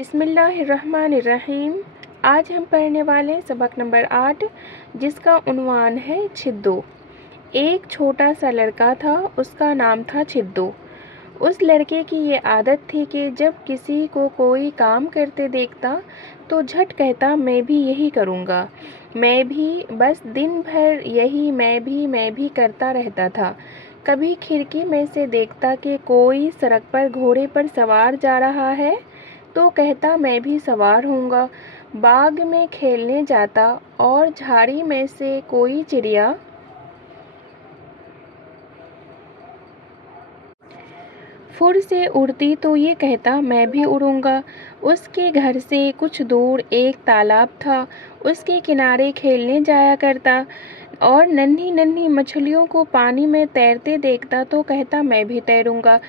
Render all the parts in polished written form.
बिस्मिल्लाहिर्रहमानिर्रहीम। आज हम पढ़ने वाले हैं सबक नंबर 8, जिसका उन्वान है छिद्दू। एक छोटा सा लड़का था, उसका नाम था छिद्दू। उस लड़के की ये आदत थी कि जब किसी को कोई काम करते देखता तो झट कहता मैं भी यही करूँगा, मैं भी, बस दिन भर यही मैं भी करता रहता था। कभी खिड़की में से देखता कि कोई सड़क पर घोड़े पर सवार जा रहा है तो कहता मैं भी सवार होऊंगा। बाग में खेलने जाता और झाड़ी में से कोई चिड़िया फुर से उड़ती तो ये कहता मैं भी उड़ूंगा। उसके घर से कुछ दूर एक तालाब था, उसके किनारे खेलने जाया करता और नन्ही नन्ही मछलियों को पानी में तैरते देखता तो कहता मैं भी तैरूंगा।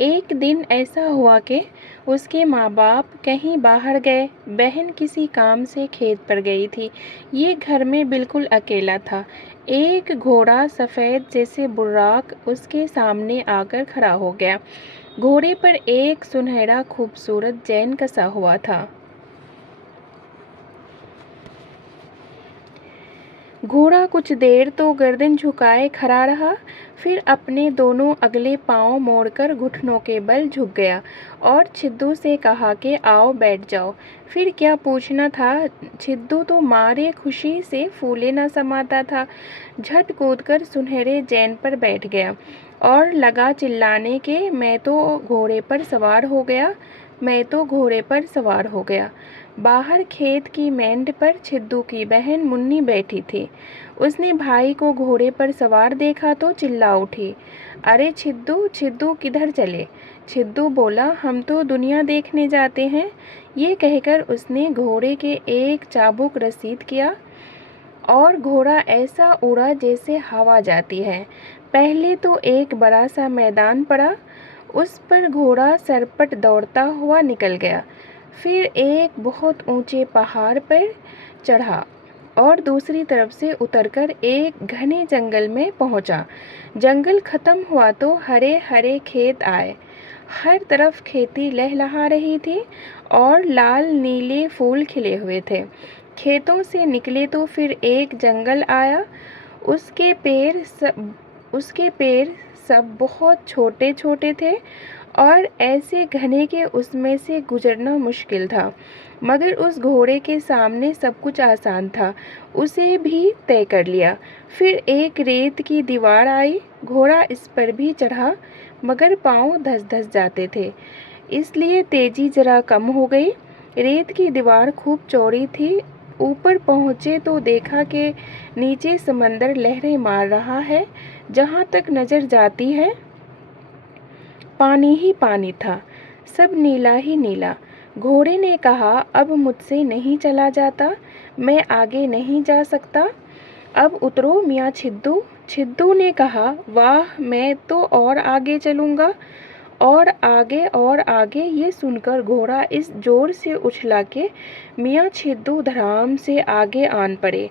एक दिन ऐसा हुआ कि उसके माँ बाप कहीं बाहर गए, बहन किसी काम से खेत पर गई थी, ये घर में बिल्कुल अकेला था। एक घोड़ा सफ़ेद जैसे बुर्राक उसके सामने आकर खड़ा हो गया। घोड़े पर एक सुनहरा खूबसूरत जैन कसा हुआ था। घोड़ा कुछ देर तो गर्दन झुकाए खड़ा रहा, फिर अपने दोनों अगले पांव मोड़कर घुटनों के बल झुक गया और छिद्दू से कहा कि आओ बैठ जाओ। फिर क्या पूछना था, छिद्दू तो मारे खुशी से फूले न समाता था। झट कूदकर सुनहरे जैन पर बैठ गया और लगा चिल्लाने के मैं तो घोड़े पर सवार हो गया, मैं तो घोड़े पर सवार हो गया। बाहर खेत की मेंढ पर छिद्दू की बहन मुन्नी बैठी थी। उसने भाई को घोड़े पर सवार देखा तो चिल्ला उठी, अरे छिद्दू छिद्दू किधर चले। छिद्दू बोला हम तो दुनिया देखने जाते हैं। ये कहकर उसने घोड़े के एक चाबुक रसीद किया और घोड़ा ऐसा उड़ा जैसे हवा जाती है। पहले तो एक बड़ा सा मैदान पड़ा, उस पर घोड़ा सरपट दौड़ता हुआ निकल गया। फिर एक बहुत ऊंचे पहाड़ पर चढ़ा और दूसरी तरफ से उतरकर एक घने जंगल में पहुंचा। जंगल खत्म हुआ तो हरे हरे खेत आए। हर तरफ खेती लहलहा रही थी और लाल नीले फूल खिले हुए थे। खेतों से निकले तो फिर एक जंगल आया। उसके पेड़ सब बहुत छोटे छोटे थे और ऐसे घने के उसमें से गुजरना मुश्किल था, मगर उस घोड़े के सामने सब कुछ आसान था, उसे भी तय कर लिया। फिर एक रेत की दीवार आई, घोड़ा इस पर भी चढ़ा, मगर पाँव धस धस जाते थे, इसलिए तेजी जरा कम हो गई। रेत की दीवार खूब चौड़ी थी। ऊपर पहुँचे तो देखा कि नीचे समंदर लहरें मार रहा है, जहाँ तक नज़र जाती है पानी ही पानी था, सब नीला ही नीला। घोड़े ने कहा अब मुझसे नहीं चला जाता, मैं आगे नहीं जा सकता, अब उतरो मियाँ छिद्दू। छिद्दू ने कहा वाह, मैं तो और आगे चलूँगा, और आगे। ये सुनकर घोड़ा इस जोर से उछला कि मियाँ छिद्दू धड़ाम से आगे आन पड़े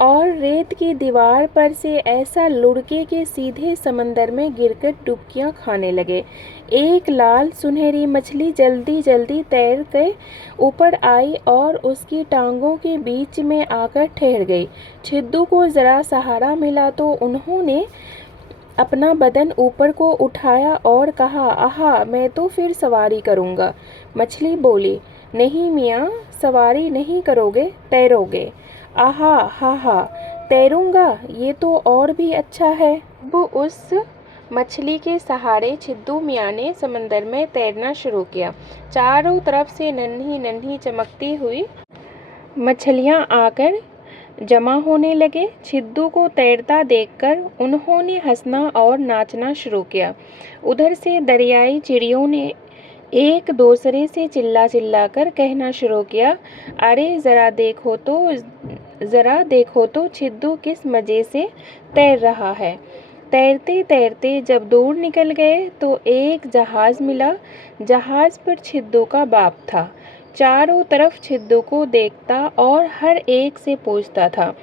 और रेत की दीवार पर से ऐसा लुढ़के कि सीधे समंदर में गिरकर डुबकियां खाने लगे। एक लाल सुनहरी मछली जल्दी जल्दी तैर के ऊपर आई और उसकी टांगों के बीच में आकर ठहर गई। छिद्दू को ज़रा सहारा मिला तो उन्होंने अपना बदन ऊपर को उठाया और कहा आहा, मैं तो फिर सवारी करूँगा। मछली बोली नहीं मियाँ, सवारी नहीं करोगे, तैरोगे। आहा हा हा, तैरूंगा, ये तो और भी अच्छा है। वो उस मछली के सहारे छिद्दू मियाँ ने समंदर में तैरना शुरू किया। चारों तरफ से नन्ही नन्ही चमकती हुई मछलियाँ आकर जमा होने लगे। छिद्दू को तैरता देखकर उन्होंने हंसना और नाचना शुरू किया। उधर से दरियाई चिड़ियों ने एक दूसरे से चिल्ला चिल्ला कर कहना शुरू किया, अरे ज़रा देखो तो छिद्दू किस मज़े से तैर रहा है। तैरते तैरते जब दूर निकल गए तो एक जहाज़ मिला। जहाज़ पर छिद्दू का बाप था। चारों तरफ छिद्दू को देखता और हर एक से पूछता था,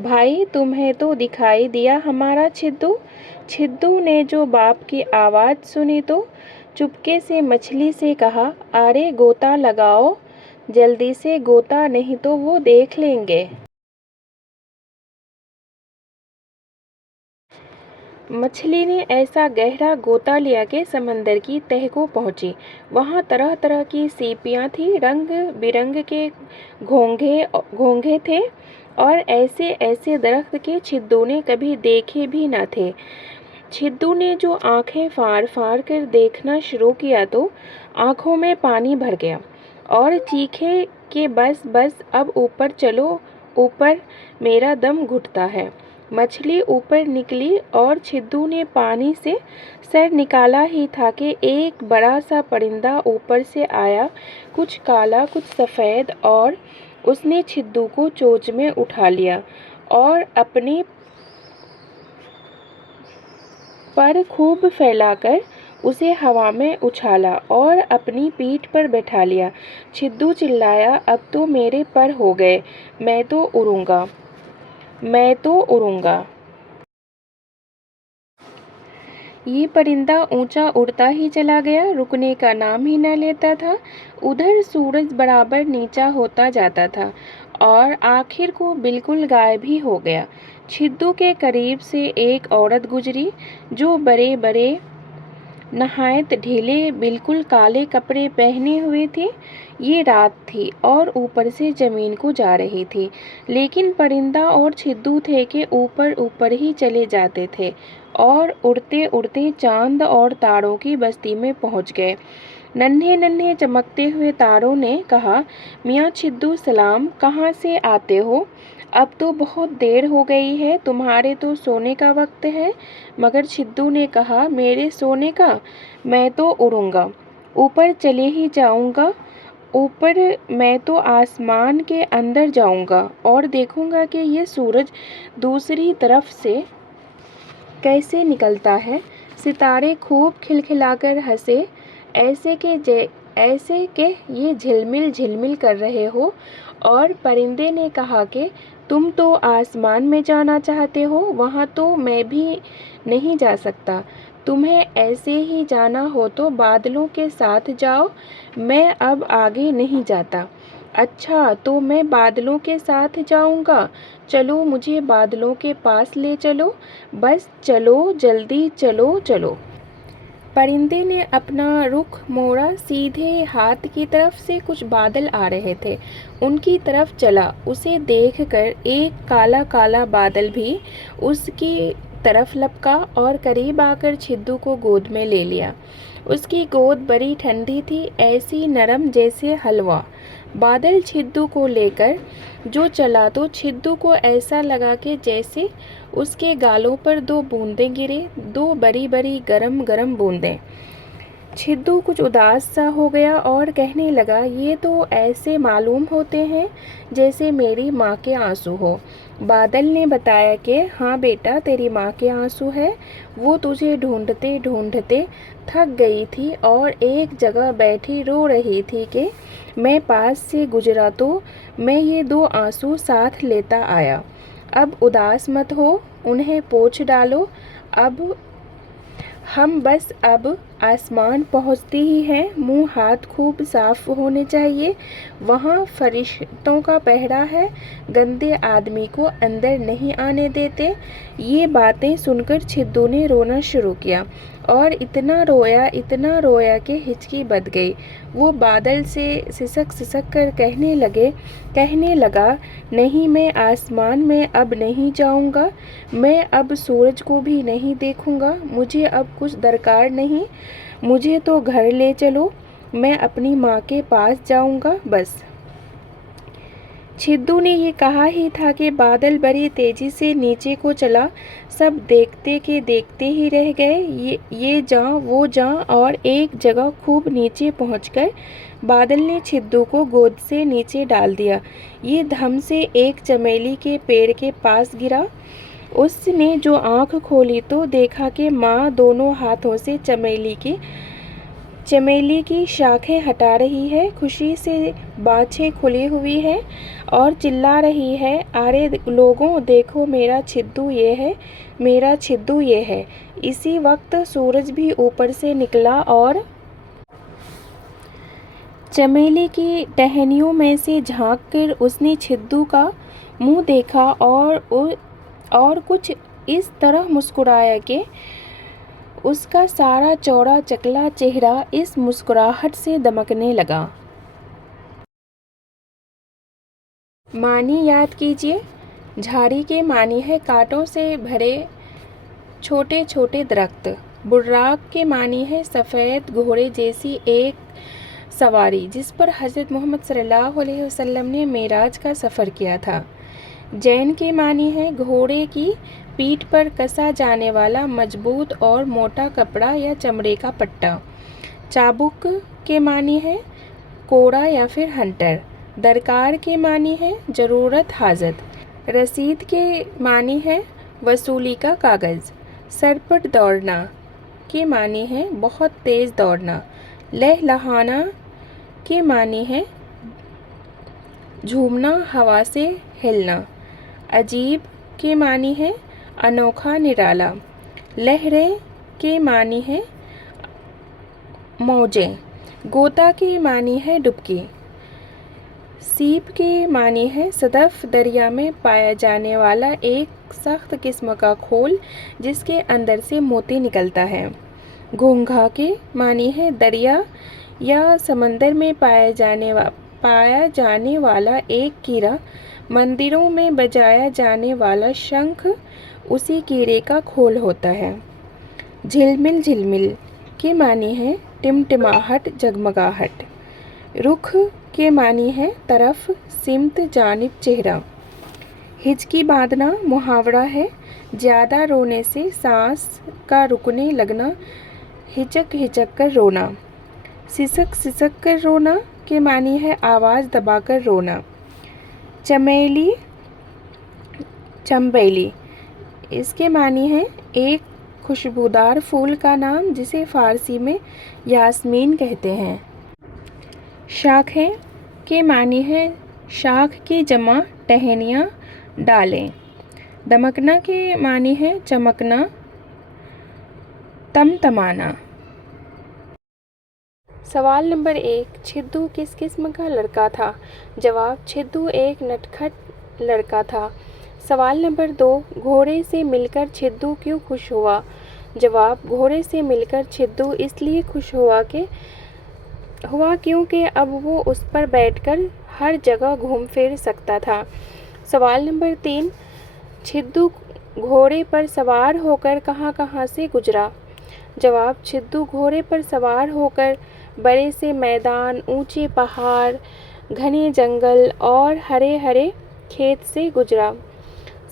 भाई तुम्हें तो दिखाई दिया हमारा छिद्दू। छिद्दू ने जो बाप की आवाज़ सुनी तो चुपके से मछली से कहा, अरे गोता लगाओ जल्दी से गोता, नहीं तो वो देख लेंगे। मछली ने ऐसा गहरा गोता लिया कि समंदर की तह को पहुंची। वहां तरह तरह की सीपियां थी, रंग बिरंग के घोंघे घोंघे थे और ऐसे ऐसे दरख्त के छिद्दू ने कभी देखे भी न थे। छिद्दू ने जो आंखें फाड़ फाड़ कर देखना शुरू किया तो आंखों में पानी भर गया और चीखे कि बस बस, अब ऊपर चलो ऊपर, मेरा दम घुटता है। मछली ऊपर निकली और छिद्दू ने पानी से सर निकाला ही था कि एक बड़ा सा परिंदा ऊपर से आया, कुछ काला कुछ सफ़ेद, और उसने छिद्दू को चोंच में उठा लिया और अपने पर खूब फैलाकर उसे हवा में उछाला और अपनी पीठ पर बैठा लिया। छिद्दू चिल्लाया, अब तो मेरे पर हो गए, मैं तो उड़ूंगा, मैं तो उड़ूंगा। ये परिंदा ऊंचा उड़ता ही चला गया, रुकने का नाम ही न लेता था। उधर सूरज बराबर नीचा होता जाता था और आखिर को बिल्कुल गायब ही हो गया। छिद्दू के करीब से एक औरत गुजरी जो बड़े बड़े नहायत ढीले बिल्कुल काले कपड़े पहने हुए थी। ये रात थी और ऊपर से जमीन को जा रही थी, लेकिन परिंदा और छिद्दू थे कि ऊपर ऊपर ही चले जाते थे और उड़ते उड़ते चांद और तारों की बस्ती में पहुंच गए। नन्हे नन्हे चमकते हुए तारों ने कहा, मियाँ छिद्दू सलाम, कहाँ से आते हो? अब तो बहुत देर हो गई है, तुम्हारे तो सोने का वक्त है। मगर छिद्दू ने कहा, मेरे सोने का? मैं तो उड़ूंगा, ऊपर चले ही जाऊंगा। ऊपर मैं तो आसमान के अंदर जाऊंगा और देखूंगा कि ये सूरज दूसरी तरफ से कैसे निकलता है। सितारे खूब खिलखिलाकर हंसे, ऐसे के ये झिलमिल झिलमिल कर रहे हो। और परिंदे ने कहा कि तुम तो आसमान में जाना चाहते हो, वहाँ तो मैं भी नहीं जा सकता। तुम्हें ऐसे ही जाना हो तो बादलों के साथ जाओ, मैं अब आगे नहीं जाता। अच्छा, तो मैं बादलों के साथ जाऊंगा। चलो, मुझे बादलों के पास ले चलो, बस चलो, जल्दी चलो चलो। परिंदे ने अपना रुख मोड़ा, सीधे हाथ की तरफ से कुछ बादल आ रहे थे, उनकी तरफ चला। उसे देखकर एक काला काला बादल भी उसकी तरफ लपका और करीब आकर छिद्दू को गोद में ले लिया। उसकी गोद बड़ी ठंडी थी, ऐसी नरम जैसे हलवा। बादल छिद्दू को लेकर जो चला तो छिद्दू को ऐसा लगा कि जैसे उसके गालों पर दो बूंदें गिरे, दो बड़ी बड़ी गरम गरम बूंदें। छिद्दू कुछ उदास सा हो गया और कहने लगा, ये तो ऐसे मालूम होते हैं जैसे मेरी माँ के आंसू हो। बादल ने बताया कि हाँ बेटा, तेरी माँ के आंसू है। वो तुझे ढूंढते ढूंढते थक गई थी और एक जगह बैठी रो रही थी कि मैं पास से गुजरा तो मैं ये दो आंसू साथ लेता आया। अब उदास मत हो, उन्हें पोंछ डालो। हम बस अब आसमान पहुँचते ही हैं, मुंह हाथ खूब साफ होने चाहिए। वहाँ फरिश्तों का पहरा है, गंदे आदमी को अंदर नहीं आने देते। ये बातें सुनकर छिद्दू ने रोना शुरू किया और इतना रोया कि हिचकी बंध गई। वो बादल से सिसक सिसक कर कहने लगा, नहीं, मैं आसमान में अब नहीं जाऊंगा, मैं अब सूरज को भी नहीं देखूंगा, मुझे अब कुछ दरकार नहीं, मुझे तो घर ले चलो, मैं अपनी माँ के पास जाऊंगा बस। छिद्दू ने ये कहा ही था कि बादल बड़ी तेजी से नीचे को चला। सब देखते के देखते ही रह गए, ये जा वो जा, और एक जगह खूब नीचे पहुंचकर बादल ने छिद्दू को गोद से नीचे डाल दिया। ये धम से एक चमेली के पेड़ के पास गिरा। उसने जो आँख खोली तो देखा कि माँ दोनों हाथों से चमेली की शाखें हटा रही है, खुशी से बाछें खुली हुई है और चिल्ला रही है, अरे लोगों देखो, मेरा छिद्दू ये है, मेरा छिद्दू ये है। इसी वक्त सूरज भी ऊपर से निकला और चमेली की टहनियों में से झांककर उसने छिद्दू का मुंह देखा और कुछ इस तरह मुस्कुराया कि उसका सारा चौड़ा चकला चेहरा इस मुस्कुराहट से दमकने लगा। मानी याद कीजिए। झाड़ी के मानी है कांटों से भरे छोटे छोटे दरख्त। बुर्राक के मानी है सफ़ेद घोड़े जैसी एक सवारी जिस पर हज़रत मोहम्मद सल्लल्लाहु अलैहि वसल्लम ने मेराज का सफ़र किया था। जैन के मानी है घोड़े की पीठ पर कसा जाने वाला मजबूत और मोटा कपड़ा या चमड़े का पट्टा। चाबुक के मानी है कोड़ा या फिर हंटर। दरकार के मानी है ज़रूरत हाजत। रसीद के मानी है वसूली का कागज़। सरपट दौड़ना के मानी है बहुत तेज़ दौड़ना। लहलहाना के मानी है झूमना हवा से हिलना। अजीब के मानी है अनोखा निराला। लहरें के मानी है मौजें। गोता के मानी है डुबकी। सीप के मानी है सदफ दरिया में पाया जाने वाला एक सख्त किस्म का खोल जिसके अंदर से मोती निकलता है। घोंघा के मानी है दरिया या समंदर में पाया जाने वाला एक कीड़ा। मंदिरों में बजाया जाने वाला शंख उसी कीड़े का खोल होता है। झिलमिल झिलमिल के मानी है टिमटिमाहट जगमगाहट। रुख के मानी है तरफ सिमत जानिब चेहरा। हिचकी बांधना मुहावरा है ज़्यादा रोने से सांस का रुकने लगना। हिचक हिचक कर रोना। सिसक सिसक कर रोना के मानी है आवाज़ दबाकर रोना। चमेली चंबेली इसके मानी है एक खुशबूदार फूल का नाम जिसे फ़ारसी में यास्मीन कहते हैं। शाखें के मानी है शाख की जमा टहनियाँ डालें। दमकना के मानी है चमकना तमतमाना। सवाल नंबर 1, छिद्दू किस किस्म का लड़का था? जवाब, छिद्दू एक नटखट लड़का था। सवाल नंबर 2, घोड़े से मिलकर छिद्दू क्यों खुश हुआ? जवाब, घोड़े से मिलकर छिद्दू इसलिए खुश हुआ क्योंकि अब वो उस पर बैठकर हर जगह घूम फिर सकता था। सवाल नंबर 3, छिद्दू घोड़े पर सवार होकर कहाँ कहाँ से गुजरा? जवाब, छिद्दू घोड़े पर सवार होकर बड़े से मैदान, ऊंचे पहाड़, घने जंगल और हरे हरे खेत से गुजरा।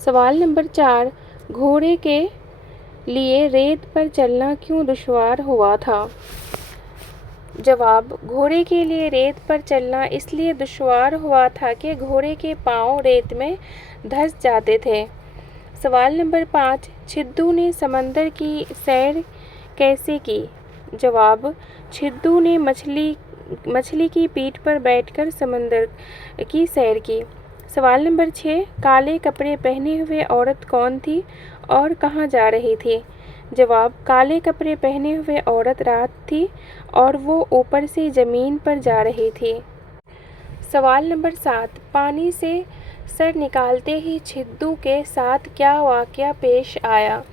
सवाल नंबर 4, घोड़े के लिए रेत पर चलना क्यों दुश्वार हुआ था? जवाब, घोड़े के लिए रेत पर चलना इसलिए दुश्वार हुआ था कि घोड़े के पांव रेत में धंस जाते थे। सवाल नंबर 5, छिद्दू ने समंदर की सैर कैसे की? जवाब, छिद्दू ने मछली की पीठ पर बैठकर समंदर की सैर की। सवाल नंबर 6, काले कपड़े पहने हुए औरत कौन थी और कहाँ जा रही थी? जवाब, काले कपड़े पहने हुए औरत रात थी और वो ऊपर से ज़मीन पर जा रही थी। सवाल नंबर 7, पानी से सर निकालते ही छिद्दू के साथ क्या वाक़या पेश आया?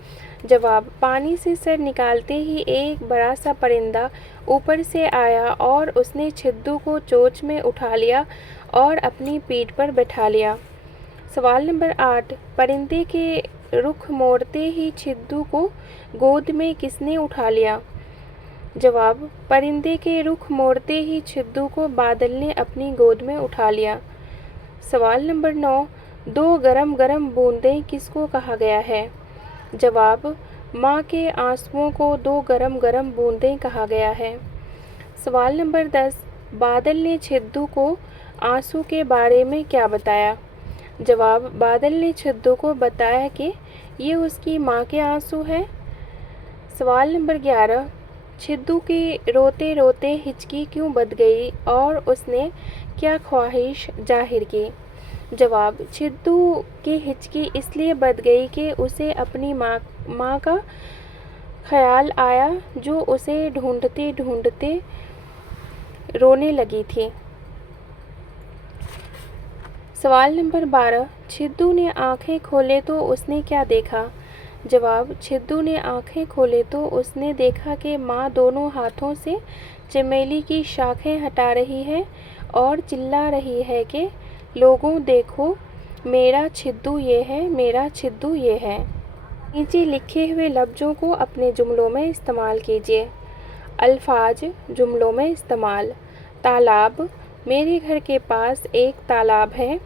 जवाब, पानी से सर निकालते ही एक बड़ा सा परिंदा ऊपर से आया और उसने छिद्दू को चोंच में उठा लिया और अपनी पीठ पर बैठा लिया। सवाल नंबर 8, परिंदे के रुख मोड़ते ही छिद्दू को गोद में किसने उठा लिया? जवाब, परिंदे के रुख मोड़ते ही छिद्दू को बादल ने अपनी गोद में उठा लिया। सवाल नंबर 9, दो गरम गरम बूंदें किसको कहा गया है? जवाब, माँ के आंसुओं को दो गरम गरम बूंदें कहा गया है। सवाल नंबर 10, बादल ने छिद्दू को आंसू के बारे में क्या बताया? जवाब, बादल ने छिद्दू को बताया कि ये उसकी माँ के आंसू हैं। सवाल नंबर 11, छिद्दू की रोते रोते हिचकी क्यों बंध गई और उसने क्या ख्वाहिश जाहिर की? जवाब, छिद्दू की हिचकी इसलिए बंध गई कि उसे अपनी माँ का ख्याल आया जो उसे ढूंढते ढूंढते रोने लगी थी। सवाल नंबर 12, छिद्दू ने आंखें खोले तो उसने क्या देखा? जवाब, छिद्दू ने आंखें खोले तो उसने देखा कि माँ दोनों हाथों से चमेली की शाखें हटा रही है और चिल्ला रही है कि लोगों देखो, मेरा छिद्दू ये है, मेरा छिद्दू ये है। नीचे लिखे हुए लफ्ज़ों को अपने जुमलों में इस्तेमाल कीजिए। अल्फाज जुमलों में इस्तेमाल। तालाब, मेरे घर के पास एक तालाब है।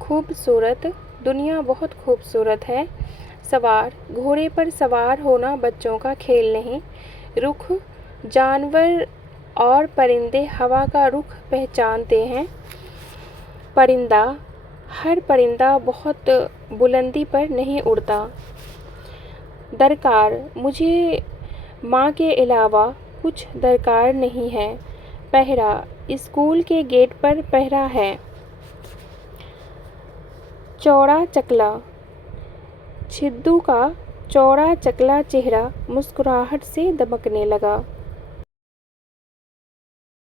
खूबसूरत, दुनिया बहुत खूबसूरत है। सवार, घोड़े पर सवार होना बच्चों का खेल नहीं। रुख, जानवर और परिंदे हवा का रुख पहचानते हैं। परिंदा, हर परिंदा बहुत बुलंदी पर नहीं उड़ता। दरकार, मुझे माँ के अलावा कुछ दरकार नहीं है। पहरा, स्कूल के गेट पर पहरा है। चौड़ा चकला, छिद्दू का चौड़ा चकला चेहरा मुस्कुराहट से दमकने लगा।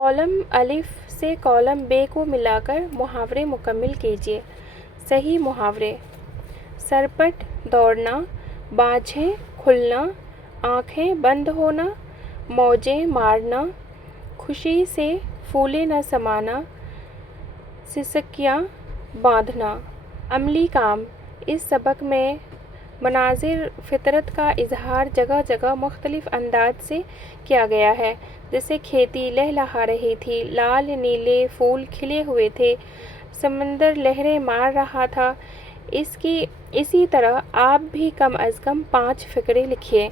कॉलम अलिफ से कॉलम बे को मिलाकर मुहावरे मुकम्मिल कीजिए। सही मुहावरे। सरपट दौड़ना, बाझें खुलना, आँखें बंद होना, मौजें मारना, खुशी से फूले न समाना, सिसकियाँ बांधना। अमली काम, इस सबक में मनाजिर फ़ितरत का इजहार जगह जगह मुख्तलिफ अंदाज से किया गया है। जैसे खेती लहलहा रही थी, लाल नीले फूल खिले हुए थे, समंदर लहरें मार रहा था। इसी तरह आप भी कम अज़ कम 5 फ़िक्रे लिखिए।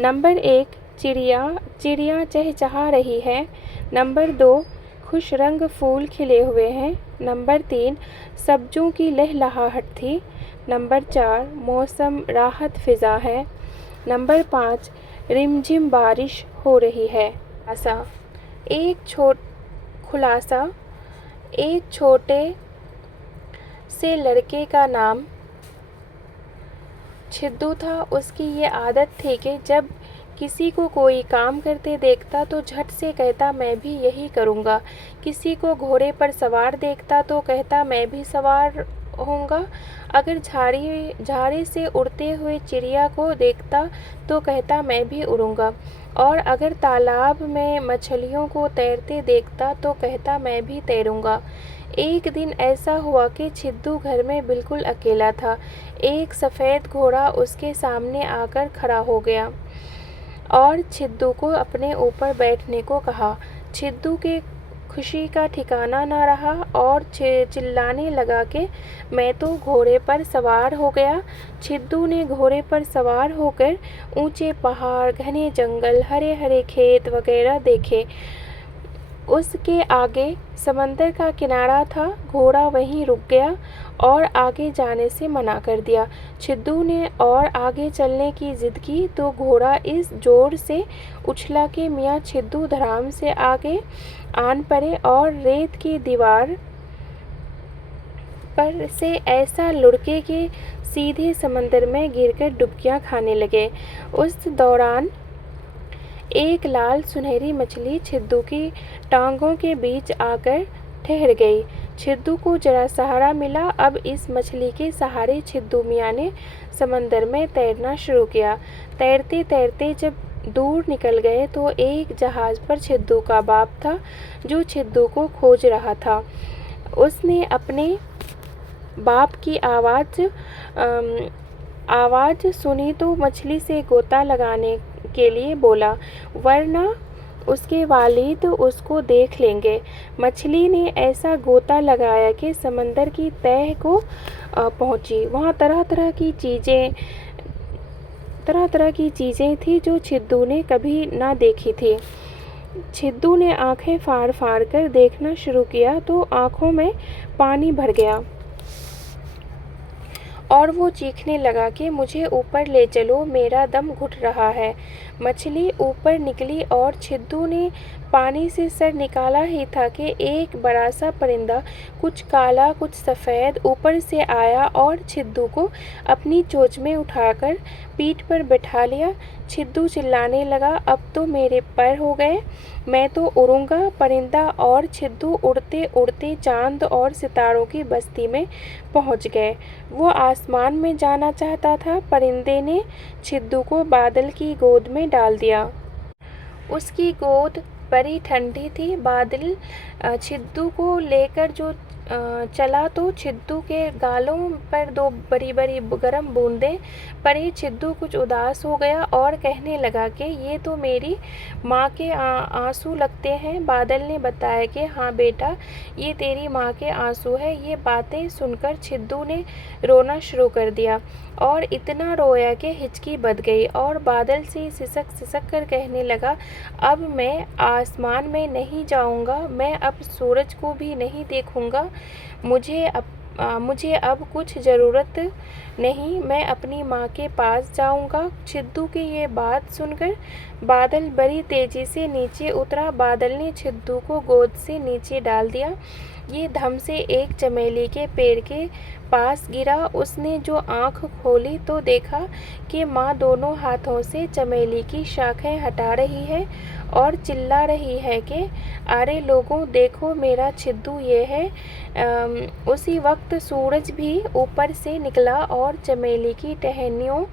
नंबर 1, चिड़िया चहचहा रही है। नंबर 2, खुश रंग फूल खिले हुए हैं। नंबर 3, सब्ज़ों की लहलहाहट थी। नंबर 4, मौसम राहत फ़िज़ा है। नंबर 5, रिमझिम बारिश हो रही है। खुलासा, एक छोटे से लड़के का नाम छिद्दू था। उसकी ये आदत थी कि जब किसी को कोई काम करते देखता तो झट से कहता मैं भी यही करूँगा। किसी को घोड़े पर सवार देखता तो कहता मैं भी सवार होऊंगा। अगर झाड़ी से उड़ते हुए चिड़िया को देखता तो कहता मैं भी उड़ूंगा। और अगर तालाब में मछलियों को तैरते देखता तो कहता मैं भी तैरूंगा। एक दिन ऐसा हुआ कि छिद्दू घर में बिल्कुल अकेला था। एक सफ़ेद घोड़ा उसके सामने आकर खड़ा हो गया और छिद्दू को अपने ऊपर बैठने को कहा। छिद्दू के खुशी का ठिकाना न रहा और चिल्लाने लगा कि मैं तो घोड़े पर सवार हो गया। छिद्दू ने घोड़े पर सवार होकर ऊंचे पहाड़, घने जंगल, हरे हरे खेत वगैरह देखे। उसके आगे समंदर का किनारा था। घोड़ा वहीं रुक गया और आगे जाने से मना कर दिया। छिद्दू ने और आगे चलने की ज़िद की तो घोड़ा इस जोर से उछला कि मियाँ छिद्दू धड़ाम से आगे आन पड़े और रेत की दीवार पर से ऐसा लुढ़के कि सीधे समंदर में गिरकर डुबकियां खाने लगे। उस दौरान एक लाल सुनहरी मछली छिद्दू की टांगों के बीच आकर ठहर गई। छिद्दू को जरा सहारा मिला। अब इस मछली के सहारे छिद्दू मियाँ ने समंदर में तैरना शुरू किया। तैरते तैरते जब दूर निकल गए तो एक जहाज़ पर छिद्दू का बाप था जो छिद्दू को खोज रहा था। उसने अपने बाप की आवाज़ सुनी तो मछली से गोता लगाने के लिए बोला, वरना उसके वालिद उसको देख लेंगे। मछली ने ऐसा गोता लगाया कि समंदर की तह को पहुंची। वहाँ तरह तरह की चीज़ें थी जो छिद्दू ने कभी ना देखी थी। छिद्दू ने आंखें फाड़ फाड़ कर देखना शुरू किया तो आंखों में पानी भर गया और वो चीखने लगा कि मुझे ऊपर ले चलो, मेरा दम घुट रहा है। मछली ऊपर निकली और छिद्दू ने पानी से सर निकाला ही था कि एक बड़ा सा परिंदा, कुछ काला कुछ सफ़ेद, ऊपर से आया और छिद्दू को अपनी चोंच में उठाकर पीठ पर बैठा लिया। छिद्दू चिल्लाने लगा, अब तो मेरे पर हो गए, मैं तो उड़ूंगा। परिंदा और छिद्दू उड़ते उड़ते चांद और सितारों की बस्ती में पहुंच गए। वो आसमान में जाना चाहता था। परिंदे ने छिद्दू को बादल की गोद में डाल दिया। उसकी गोद बड़ी ठंडी थी। बादल छिद्दू को लेकर जो चला तो छिद्दू के गालों पर दो बड़ी बड़ी गर्म बूंदें पड़ी। छिद्दू कुछ उदास हो गया और कहने लगा कि ये तो मेरी माँ के आंसू लगते हैं। बादल ने बताया कि हाँ बेटा, ये तेरी माँ के आंसू है। ये बातें सुनकर छिद्दू ने रोना शुरू कर दिया और इतना रोया कि हिचकी बंध गई और बादल से सिसक सिसक कर कहने लगा, अब मैं आसमान में नहीं जाऊंगा, मैं अब सूरज को भी नहीं देखूंगा। मुझे अब कुछ ज़रूरत नहीं, मैं अपनी माँ के पास जाऊंगा। छिद्दू की ये बात सुनकर बादल बड़ी तेज़ी से नीचे उतरा। बादल ने छिद्दू को गोद से नीचे डाल दिया। ये धम से एक चमेली के पेड़ के पास गिरा। उसने जो आँख खोली तो देखा कि माँ दोनों हाथों से चमेली की शाखें हटा रही है और चिल्ला रही है कि अरे लोगों, देखो मेरा छिद्दू ये है। उसी वक्त सूरज भी ऊपर से निकला और चमेली की टहनियों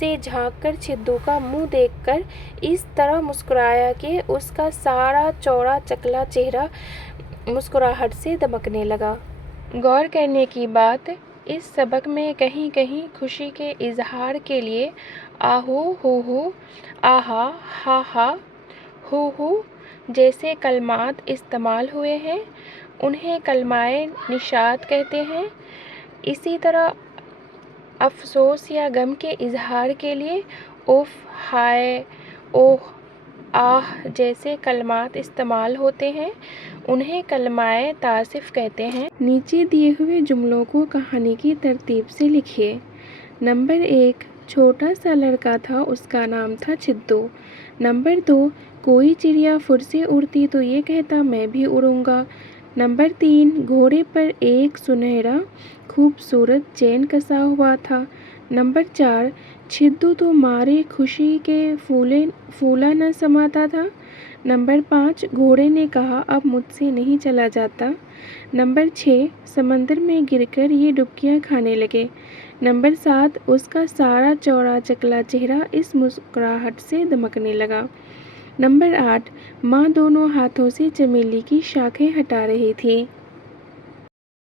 से झांककर छिद्दू का मुंह देखकर इस तरह मुस्कुराया कि उसका सारा चौड़ा चकला चेहरा मुस्कुराहट से दमकने लगा। गौर करने की बात, इस सबक में कहीं कहीं खुशी के इजहार के लिए आहो हो, आहा, हा हा, हो जैसे कलमात इस्तेमाल हुए हैं। उन्हें कलमाए निशात कहते हैं। इसी तरह अफसोस या गम के इजहार के लिए उफ, हाय, ओह, आह जैसे कलमात इस्तेमाल होते हैं। उन्हें कलमाए तासिफ कहते हैं। नीचे दिए हुए जुमलों को कहानी की तरतीब से लिखिए। नंबर 1, छोटा सा लड़का था, उसका नाम था छिद्दू। नंबर 2, कोई चिड़िया फुर से उड़ती तो ये कहता मैं भी उड़ूंगा। नंबर 3, घोड़े पर एक सुनहरा खूबसूरत चैन कसा हुआ था। नंबर 4, छिद्दू तो मारे खुशी के फूला न समाता था। नंबर 5, घोड़े ने कहा अब मुझसे नहीं चला जाता। नंबर 6, समंदर में गिरकर ये डुबकियां खाने लगे। नंबर 7, उसका सारा चौड़ा चकला चेहरा इस मुस्कुराहट से दमकने लगा। नंबर 8, माँ दोनों हाथों से चमेली की शाखें हटा रही थी।